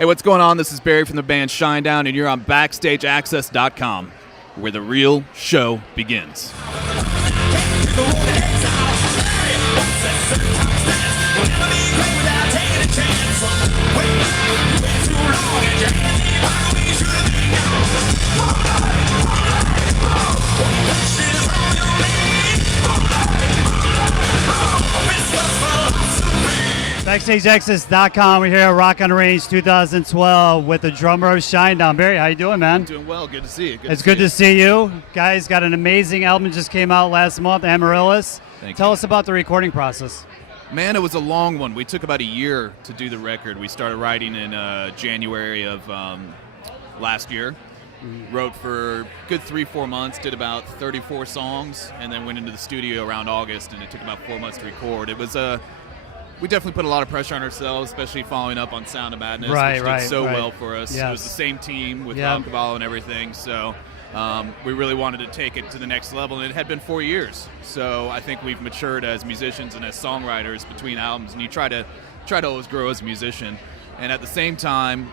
Hey, what's going on? This is Barry from the band Shinedown, and you're on BackstageAxxess.com, where the real show begins. BackstageAxxess.com. We're here at Rock on Range 2012 with the drummer of Shinedown. Barry, how you doing, man? I'm doing well. Good to see you. It's good to see you. Guys, got an amazing album just came out last month, Amaryllis. Tell us about the recording process. Man, it was a long one. We took about a year to do the record. We started writing in January of last year. Wrote for a good 3-4 months, did about 34 songs, and then went into the studio around August, and it took about 4 months to record. It was we definitely put a lot of pressure on ourselves, especially following up on Sound of Madness, which did so well for us. Yes. It was the same team with Rob Cavallo and everything, so we really wanted to take it to the next level, and it had been 4 years. So I think we've matured as musicians and as songwriters between albums, and you try to always grow as a musician. And at the same time,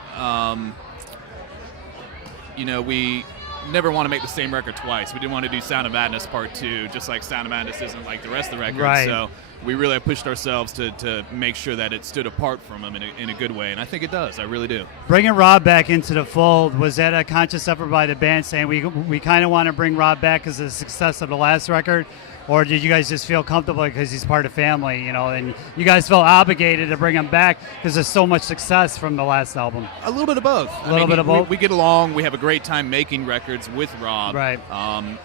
we never want to make the same record twice. We didn't want to do Sound of Madness Part 2, just like Sound of Madness isn't like the rest of the record. Right. So we really pushed ourselves to make sure that it stood apart from them in a good way, and I think it does. I really do. Bringing Rob back into the fold, was that a conscious effort by the band saying we kind of want to bring Rob back because of the success of the last record? Or did you guys just feel comfortable because he's part of family, and you guys felt obligated to bring him back because there's so much success from the last album? A little bit of both. A little bit of both? We get along. We have a great time making records with Rob. Right.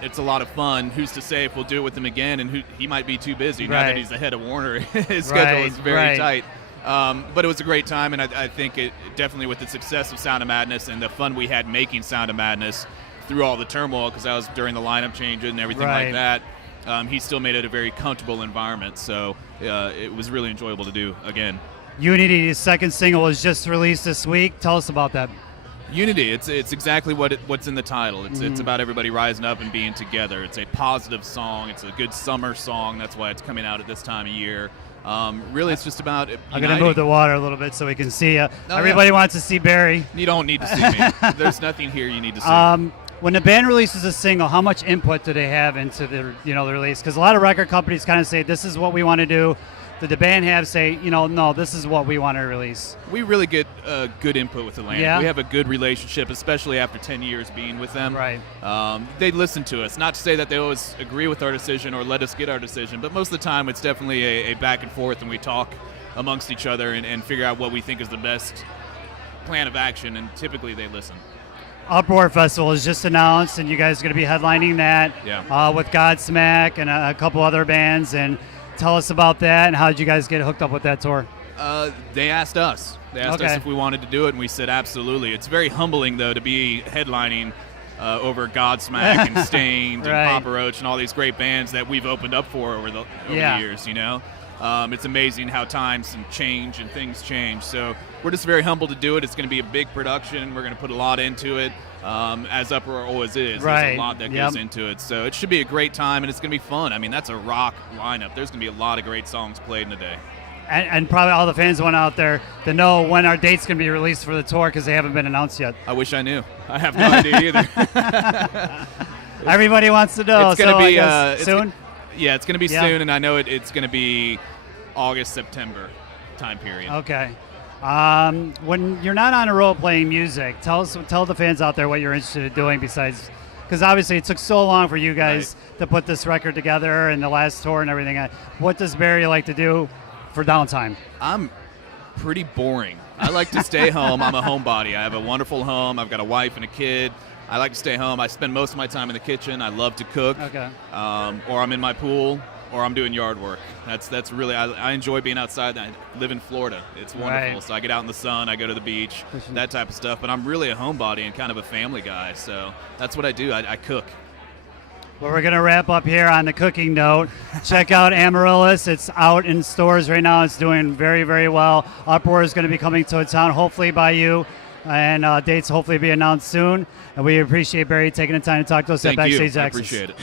It's a lot of fun. Who's to say if we'll do it with him again, and he might be too busy now that he's the head of Warner. His schedule is very tight. But it was a great time, and I think it definitely, with the success of Sound of Madness and the fun we had making Sound of Madness through all the turmoil, because that was during the lineup changes and everything like that, he still made it a very comfortable environment, so it was really enjoyable to do again. Unity, his second single, was just released this week. Tell us about that. Unity, it's exactly what's in the title. It's about everybody rising up and being together. It's a positive song. It's a good summer song. That's why it's coming out at this time of year. Really, it's just about uniting. I'm going to move the water a little bit so we can see you. Everybody wants to see Barry. You don't need to see me. There's nothing here you need to see. When the band releases a single, how much input do they have into the release? Because a lot of record companies kind of say, this is what we want to do. Did the band say, no, this is what we want to release? We really get good input with Atlantic. Yeah. We have a good relationship, especially after 10 years being with them. Right. They listen to us. Not to say that they always agree with our decision or let us get our decision, but most of the time it's definitely a back and forth, and we talk amongst each other and figure out what we think is the best plan of action, and typically they listen. Uproar Festival is just announced, and you guys are going to be headlining that with Godsmack and a couple other bands. And tell us about that, and how did you guys get hooked up with that tour? They asked us. They asked us if we wanted to do it, and we said absolutely. It's very humbling, though, to be headlining over Godsmack and Stained and Papa Roach and all these great bands that we've opened up for over the years, It's amazing how times change and things change. So we're just very humble to do it. It's going to be a big production. We're going to put a lot into it, as Uproar always is. There's a lot that goes into it. So it should be a great time, and it's going to be fun. I mean, that's a rock lineup. There's going to be a lot of great songs played in the day. And probably all the fans went out there to know when our date's going to be released for the tour, because they haven't been announced yet. I wish I knew. I have no idea either. Everybody wants to know. It's going to be soon? It's going to be soon, and I know it's going to be August, September time period. Okay. When you're not on a road playing music, tell the fans out there what you're interested in doing besides, because obviously it took so long for you guys to put this record together and the last tour and everything. What does Barry like to do for downtime? I'm pretty boring. I like to stay home. I'm a homebody. I have a wonderful home. I've got a wife and a kid. I like to stay home. I spend most of my time in the kitchen. I love to cook. Okay. Or I'm in my pool, or I'm doing yard work. That's really, I enjoy being outside. I live in Florida. It's wonderful. So I get out in the sun, I go to the beach, that type of stuff. But I'm really a homebody and kind of a family guy. So that's what I do. I cook. Well, we're going to wrap up here on the cooking note. Check out Amaryllis. It's out in stores right now. It's doing very, very well. Uproar is going to be coming to a town, hopefully by you, and dates hopefully be announced soon. And we appreciate Barry taking the time to talk to us at BackstageAxxess. I appreciate it.